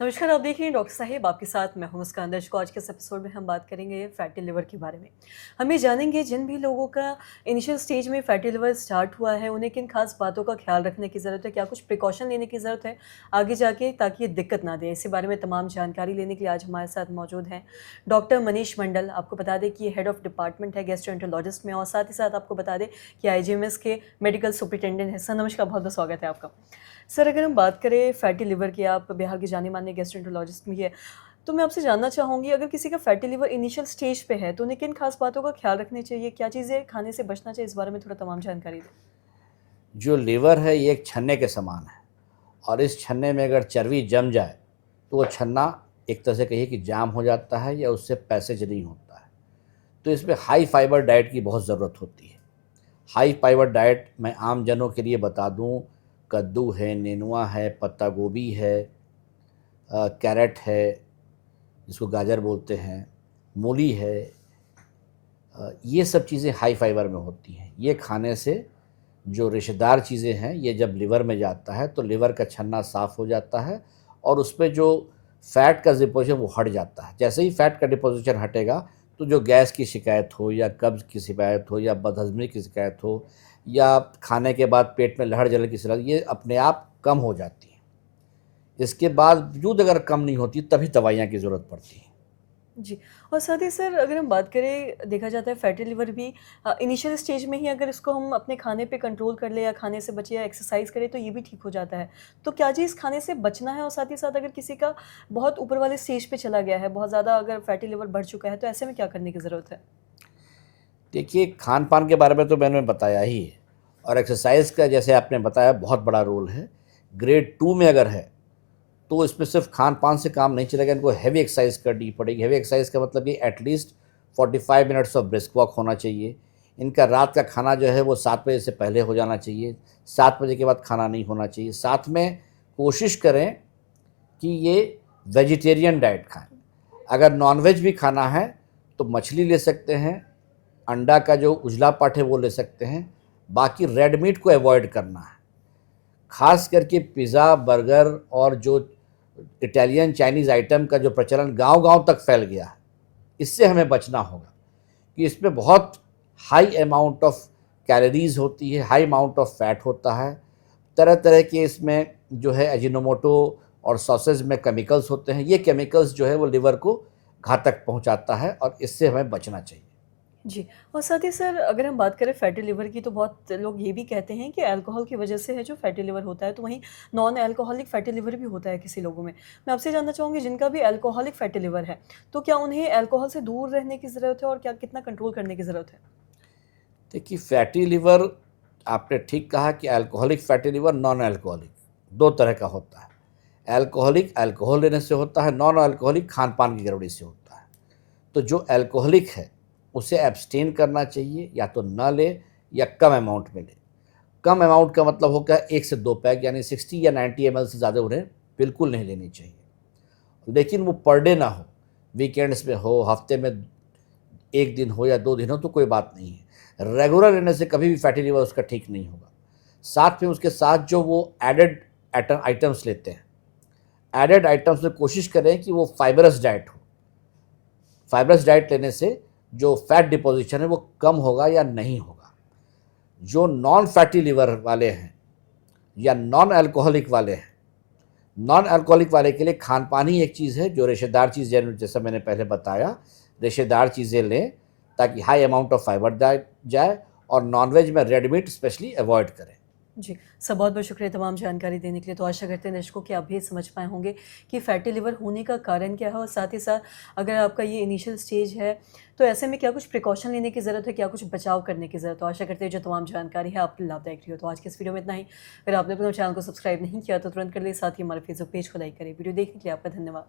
नमस्कार, आप देख रहे हैं डॉक्टर साहिब, आपके साथ मैं हूं मुस्कान दर्शकों। आज के इस एपिसोड में हम बात करेंगे फैटी लिवर के बारे में। हम ये जानेंगे जिन भी लोगों का इनिशियल स्टेज में फैटी लिवर स्टार्ट हुआ है, उन्हें किन खास बातों का ख्याल रखने की ज़रूरत है, क्या कुछ प्रिकॉशन लेने की ज़रूरत है आगे जाके ताकि ये दिक्कत ना दे। इसी बारे में तमाम जानकारी लेने के लिए आज हमारे साथ मौजूद हैं डॉक्टर मनीष मंडल। आपको बता दें कि ये हेड ऑफ डिपार्टमेंट है गैस्ट्रोएंटरोलॉजिस्ट में, और साथ ही साथ आपको बता दें कि आईजीएमएस के मेडिकल सुपरिटेंडेंट हैं। सर नमस्कार, बहुत बहुत स्वागत है आपका। सर अगर हम बात करें फैटी लिवर की, आप बिहार के जाने-माने गैस्ट्रोएंटरोलॉजिस्ट भी हैं, तो मैं आपसे जानना चाहूँगी अगर किसी का फैटी लिवर इनिशियल स्टेज पे है, तो उन्हें किन खास बातों का ख़्याल रखना चाहिए? क्या चीज़ें खाने से बचना चाहिए? इस बारे में थोड़ा तमाम जानकारी दें। जो लीवर है ये एक छन्ने के समान है और इस छन्ने में अगर चर्बी जम जाए तो वो छन्ना एक तरह से कहिए कि जाम हो जाता है या उससे पैसेज नहीं होता है। तो इसमें हाई फाइबर डाइट की बहुत ज़रूरत होती है। हाई फाइबर डाइट मैं आम जनों के लिए बता दूं, कद्दू है, नेनुआ है, पत्ता गोभी है, कैरेट है जिसको गाजर बोलते हैं, मूली है, ये सब चीज़ें हाई फाइबर में होती हैं। ये खाने से जो रेशेदार चीज़ें हैं ये जब लिवर में जाता है तो लिवर का छन्ना साफ़ हो जाता है और उसपे जो फ़ैट का डिपोज़िशन वो हट जाता है। जैसे ही फ़ैट का डिपोज़िशन हटेगा तो जो गैस की शिकायत हो या कब्ज़ की शिकायत हो या बदहज़मी की शिकायत हो या खाने के बाद पेट में लहड़ जलन की शिकायत, ये अपने आप कम हो जाती है। इसके बावजूद अगर कम नहीं होती तभी दवाइयाँ की ज़रूरत पड़ती है। जी, और साथ ही सर अगर हम बात करें, देखा जाता है फैटी लिवर भी इनिशियल स्टेज में ही अगर इसको हम अपने खाने पे कंट्रोल कर ले या खाने से बचे या एक्सरसाइज करें तो ये भी ठीक हो जाता है। तो क्या चीज़ खाने से बचना है, और साथ ही साथ अगर किसी का बहुत ऊपर वाले स्टेज पे चला गया है, बहुत ज़्यादा अगर फैटी लिवर बढ़ चुका है, तो ऐसे में क्या करने की ज़रूरत है? देखिए, खान-पान के बारे में तो मैंने बताया ही है और एक्सरसाइज़ का जैसे आपने बताया बहुत बड़ा रोल है। ग्रेड 2 में अगर है तो इसमें सिर्फ खान-पान से काम नहीं चलेगा, इनको हेवी एक्सरसाइज करनी पड़ेगी। हेवी एक्सरसाइज का मतलब ये at least 45 minutes of brisk walk होना चाहिए। इनका रात का खाना जो है वो 7 बजे से पहले हो जाना चाहिए। 7 बजे के बाद खाना नहीं होना चाहिए। साथ में कोशिश करें कि ये वेजिटेरियन डाइट खाएँ। अगर नॉन-वेज भी खाना है तो मछली ले सकते हैं, अंडा का जो उजला पार्ट है वो ले सकते हैं। बाकी रेड मीट को अवॉइड करना है। ख़ास करके पिज़्ज़ा, बर्गर और जो इटालियन चाइनीज़ आइटम का जो प्रचलन गाँव-गाँव तक फैल गया है, इससे हमें बचना होगा कि इसमें बहुत हाई अमाउंट ऑफ कैलोरीज़ होती है, हाई अमाउंट ऑफ फैट होता है। तरह-तरह के इसमें जो है अजीनोमोटो और सॉसेज में केमिकल्स होते हैं। ये केमिकल्स जो है वो लिवर को घातक पहुँचाता है और इससे हमें बचना चाहिए। जी, और साथ ही सर अगर हम बात करें फैटी लिवर की, तो बहुत लोग ये भी कहते हैं कि अल्कोहल की वजह से है जो फैटी लिवर होता है, तो वहीं नॉन अल्कोहलिक फैटी लिवर भी होता है किसी लोगों में। मैं आपसे जानना चाहूँगी जिनका भी अल्कोहलिक फैटी लिवर है, तो क्या उन्हें अल्कोहल से दूर रहने की ज़रूरत है, और क्या कितना कंट्रोल करने की ज़रूरत है? देखिए, फैटी लिवर आपने ठीक कहा कि alcoholic fatty liver, non alcoholic 2 तरह का होता है। अल्कोहलिक अल्कोहल लेने से होता है, नॉन अल्कोहलिक खान-पान की गड़बड़ी से होता है। तो जो अल्कोहलिक है, उसे एब्सटेन करना चाहिए, या तो ना ले या कम अमाउंट में ले। कम अमाउंट का मतलब होगा 1 से 2 पैक, यानी 60 या 90 एमएल से ज़्यादा उन्हें बिल्कुल नहीं लेनी चाहिए। लेकिन वो पर डे ना हो, वीकेंड्स में हो, हफ्ते में 1 दिन हो या 2 दिन हो तो कोई बात नहीं है। रेगुलर लेने से कभी भी फैटी लिवर उसका ठीक नहीं होगा। साथ में उसके साथ जो वो एडेड आइटम्स लेते हैं, एडेड आइटम्स में कोशिश करें कि वो फाइबरस डाइट हो। फाइबरस डाइट लेने से जो फैट डिपोज़िशन है वो कम होगा या नहीं होगा। जो नॉन फैटी लिवर वाले हैं या नॉन अल्कोहलिक वाले हैं, नॉन अल्कोहलिक वाले के लिए खान-पान ही एक चीज़ है जो रेशेदार चीज़, जैसा मैंने पहले बताया, रेशेदार चीज़ें लें ताकि हाई अमाउंट ऑफ फाइबर जाए और नॉन-वेज में रेड मीट स्पेशली अवॉइड करें। जी, सर बहुत-बहुत शुक्रिया तमाम जानकारी देने के लिए। तो आशा करते हैं दर्शकों कि आप भी समझ पाए होंगे कि फैटी लिवर होने का कारण क्या है, और साथ ही साथ अगर आपका ये इनिशियल स्टेज है, तो ऐसे में क्या कुछ प्रिकॉशन लेने की ज़रूरत है, क्या कुछ बचाव करने की ज़रूरत है। तो आशा करते हैं जो तमाम जानकारी है आपके लिए लाभदायक रही हो। तो आज के इस वीडियो में इतना ही। अगर आपने अपने चैनल को सब्सक्राइब नहीं किया तो तुरंत कर लें, साथ ही हमारे फेसबुक पेज को लाइक करें। वीडियो देखने के लिए आपका धन्यवाद।